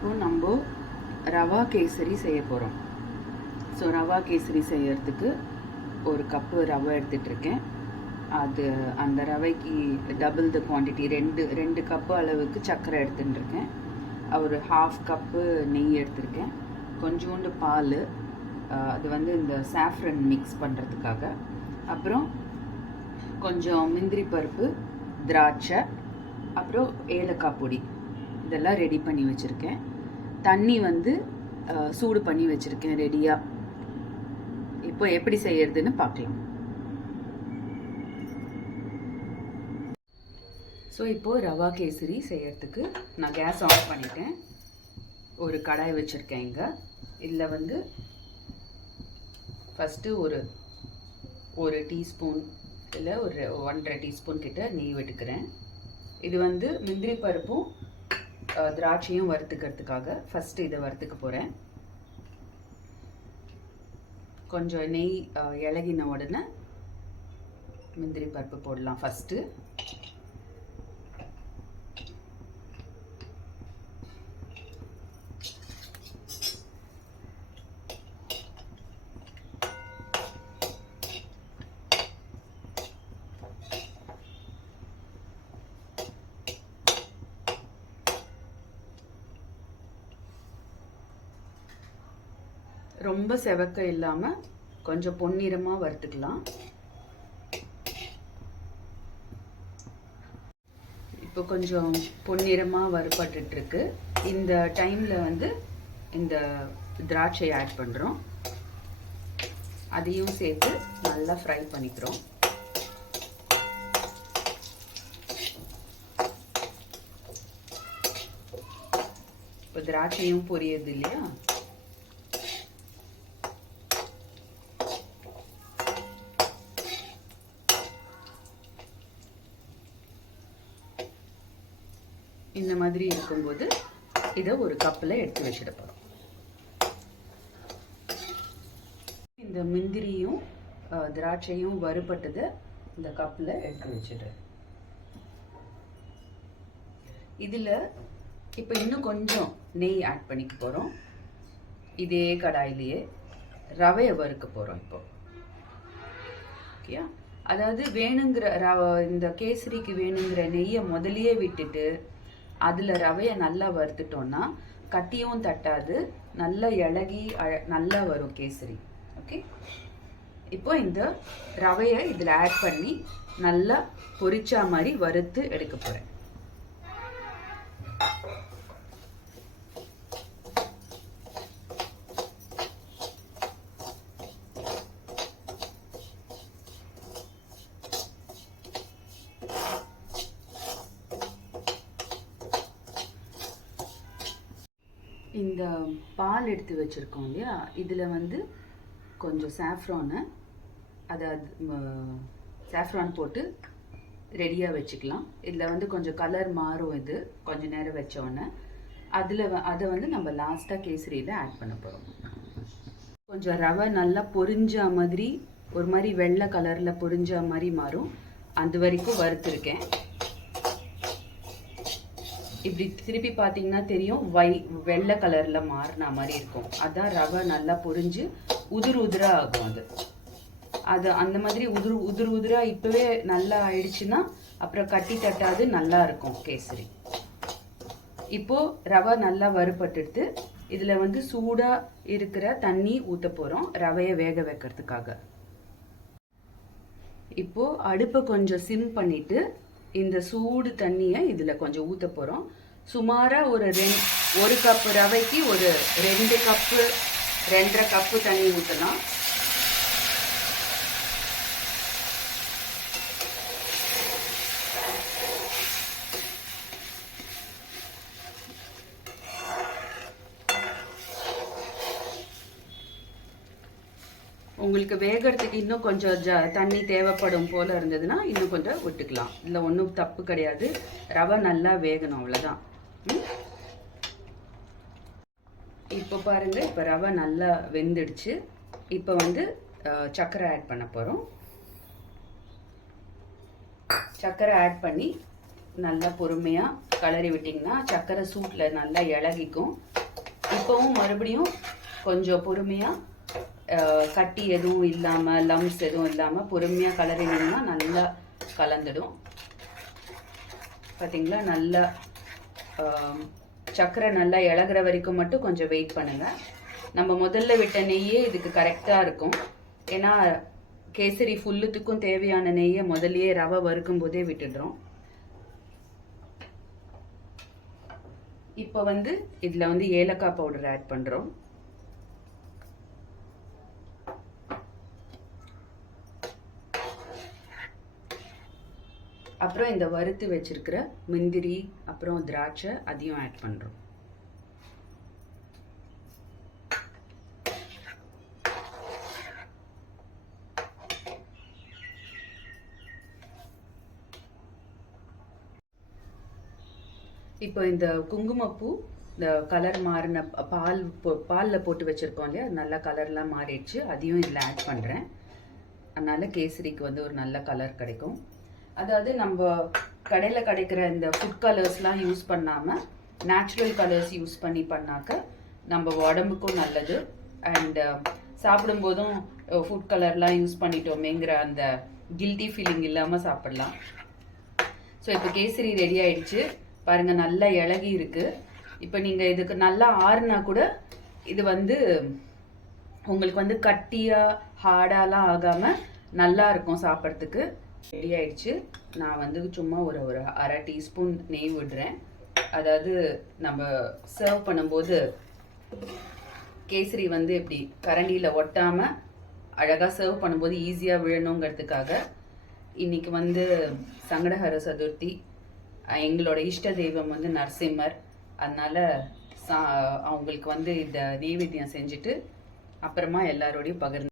இப்போ நம்ம ரவா கேசரி செய்ய போகிறோம். ஸோ ரவா கேசரி செய்யறதுக்கு ஒரு கப்பு ரவை எடுத்துகிட்ருக்கேன். அந்த ரவைக்கு டபுள் த குவான்டிட்டி, ரெண்டு கப்பு அளவுக்கு சர்க்கரை எடுத்துட்டுருக்கேன். ஒரு ஹாஃப் கப்பு நெய் எடுத்திருக்கேன். கொஞ்சோண்டு பால், அது வந்து இந்த சாஃப்ரன் மிக்ஸ் பண்ணுறதுக்காக. அப்புறம் கொஞ்சம் முந்திரி பருப்பு, திராட்சை, அப்புறம் ஏலக்காய் பொடி, இதெல்லாம் ரெடி பண்ணி வச்சுருக்கேன். தண்ணி வந்து சூடு பண்ணி வச்சுருக்கேன் ரெடியாக. இப்போ எப்படி செய்யறதுன்னு பார்க்கலாம். ஸோ இப்போது ரவா கேசரி செய்யறதுக்கு நான் கேஸ் ஆஃப் பண்ணிட்டேன். ஒரு கடாய் வச்சுருக்கேன். இங்கே இதில் வந்து ஃபஸ்ட்டு ஒரு டீஸ்பூன் இல்லை ஒரு 1.5 டீஸ்பூன் கிட்ட நெய் விட்டுக்கிறேன். இது வந்து முந்திரி பருப்பும் திராட்சையும் வறுத்துக்கிறதுக்காக ஃபஸ்ட்டு இதை வறுத்துக்க போகிறேன். கொஞ்சம் நெய் இலகின உடனே முந்திரி பருப்பு போடலாம். ஃபஸ்ட்டு ரொம்ப செவக்க இல்லாமல் கொஞ்சம் பொன்னிறமாக வறுத்துக்கலாம். இப்போ கொஞ்சம் பொன்னிறமாக வறுபட்டுருக்கு. இந்த டைமில் வந்து இந்த திராட்சை ஆட் பண்ணுறோம். அதையும் சேர்த்து நல்லா ஃப்ரை பண்ணிக்கிறோம். இப்போ திராட்சையும் பொரியுது இல்லையா? இந்த மாதிரி இருக்கும்போது இதை ஒரு கப்பில் எடுத்து வச்சுட போகிறோம். இந்த முந்திரியும் திராட்சையும் வறுபட்டதை இந்த கப்பில் எடுத்து வச்சுடுறேன். இதில் இப்போ இன்னும் கொஞ்சம் நெய் ஆட் பண்ணிக்க போகிறோம். இதே கடாயிலேயே ரவையை வறுக்க போகிறோம் இப்போ. ஓகே, அதாவது வேணுங்கிற இந்த கேசரிக்கு வேணுங்கிற நெய்யை முதலியே விட்டுட்டு அதில் ரவையை நல்லா வறுத்துட்டோன்னா கட்டியும் தட்டாது, நல்லா இலகி நல்லா வரும் கேசரி. ஓகே, இப்போ இந்த ரவையை இதில் ஆட் பண்ணி நல்லா பொரிச்சா மாதிரி வறுத்து எடுக்க போகிறேன். இந்த பால் எடுத்து வச்சுருக்கோம் இல்லையா, இதில் வந்து கொஞ்சம் சாஃப்ரான் போட்டு ரெடியாக வச்சுக்கலாம். இதில் வந்து கொஞ்சம் கலர் மாறும். இது கொஞ்சம் நேரம் வச்சோன்னே அதை வந்து நம்ம லாஸ்ட்டாக கேசரியில் ஆட் பண்ண போகிறோம். கொஞ்சம் ரவை நல்லா பொரிஞ்ச மாதிரி, ஒரு மாதிரி வெள்ளை கலரில் பொரிஞ்ச மாதிரி மாறும். அது வரைக்கும் வறுத்துருக்கேன். இப்படி திருப்பி பார்த்தீங்கன்னா தெரியும், வெள்ளை கலரில் மாறின மாதிரி இருக்கும். அதான் ரவை நல்லா பொரிஞ்சு உதிராக ஆகும். அது அந்த மாதிரி உதிராக இப்போவே நல்லா ஆயிடுச்சுன்னா அப்புறம் கட்டி தட்டாது, நல்லா இருக்கும் கேசரி. இப்போது ரவை நல்லா வறுபட்டுடுத்து இதில் வந்து சூடாக இருக்கிற தண்ணி ஊற்ற போகிறோம் ரவையை வேக வைக்கிறதுக்காக. இப்போது அடுப்பை கொஞ்சம் சிம் பண்ணிவிட்டு இந்த சூடு தண்ணியை இதில் கொஞ்சம் ஊற்ற போகிறோம். சுமாராக ஒரு கப்பு ரவைக்கு ஒரு 2 கப்பு 2.5 கப்பு தண்ணி ஊற்றலாம். உங்களுக்கு வேகிறதுக்கு இன்னும் கொஞ்சம் தண்ணி தேவைப்படும் போல் இருந்ததுன்னா இன்னும் கொஞ்சம் விட்டுக்கலாம். இல்லை ஒன்றும் தப்பு கிடையாது. ரவை நல்லா வேகணும், அவ்வளோதான். இப்போ பாருங்கள், இப்போ ரவை நல்லா வெந்துடுச்சு. இப்போ வந்து சர்க்கரை ஆட் பண்ண போகிறோம். சர்க்கரை ஆட் பண்ணி நல்லா பொறுமையாக கலரி விட்டிங்கன்னா சர்க்கரை சூட்டில் நல்லா இளகிக்கும். இப்போவும் மறுபடியும் கொஞ்சம் பொறுமையாக கட்டி எதுவும் இல்லாமல் லம்ஸ் எதுவும் இல்லாமல் பொறுமையாக கலரினீங்கன்னா நல்லா கலந்துடும். பார்த்தீங்களா, நல்லா சர்க்கரை நல்லா இளகுற வரைக்கும் மட்டும் கொஞ்சம் வெயிட் பண்ணுங்கள். நம்ம முதல்ல விட்ட நெய்யே இதுக்கு கரெக்டாக இருக்கும். ஏன்னா கேசரி ஃபுல்லுத்துக்கும் தேவையான நெய்யை முதல்லையே ரவை வறுக்கும் போதே விட்டுடுறோம். இப்போ இதில் ஏலக்காய் பவுடர் ஆட் பண்ணுறோம். அப்புறம் இந்த வறுத்து வச்சிருக்கிற முந்திரி அப்புறம் திராட்சை அதையும் ஆட் பண்ணுறோம். இப்போ இந்த குங்குமப்பூ இந்த கலர் மாறின பாலில் போட்டு வச்சுருக்கோம் இல்லையா, நல்லா கலர்லாம் மாறிடுச்சு. அதையும் இதில் ஆட் பண்ணுறேன். அதனால் கேசரிக்கு ஒரு நல்ல கலர் கிடைக்கும். அதாவது நம்ம கடையில் கிடைக்கிற இந்த ஃபுட் கலர்ஸ்லாம் யூஸ் பண்ணாமல் நேச்சுரல் கலர்ஸ் யூஸ் பண்ணாக்க நம்ம உடம்புக்கும் நல்லது. அண்ட் சாப்பிடும்போதும் ஃபுட் கலர்லாம் யூஸ் பண்ணிட்டோமேங்கிற அந்த கில்ட்டி ஃபீலிங் இல்லாமல் சாப்பிடலாம். ஸோ இப்போ கேசரி ரெடி ஆயிடுச்சு பாருங்க, நல்லா இளகி இருக்கு. இப்போ நீங்க இதுக்கு நல்லா ஆறுனா கூட இது உங்களுக்கு கட்டியா ஹார்டாலாம் ஆகாம நல்லா இருக்கும் சாப்பிட்றதுக்கு. ரெடி ஆயிடுச்சு. நான் சும்மா ஒரு அரை டீஸ்பூன் நெய் விடுறேன். அதாவது நம்ம சர்வ் பண்ணும்போது கேசரி இப்படி கரண்டியில் ஒட்டாம அழகா சர்வ் பண்ணும்போது ஈஸியா விழணுங்கிறதுக்காக. இன்னைக்கு சங்கடஹர சதுர்த்தி, எங்களோட இஷ்ட தெய்வம் நரசிம்மர். அதனால அவங்களுக்கு இந்த நெய்வேத்தியம் செஞ்சுட்டு அப்புறமா எல்லாரோடையும் பகிர்ந்து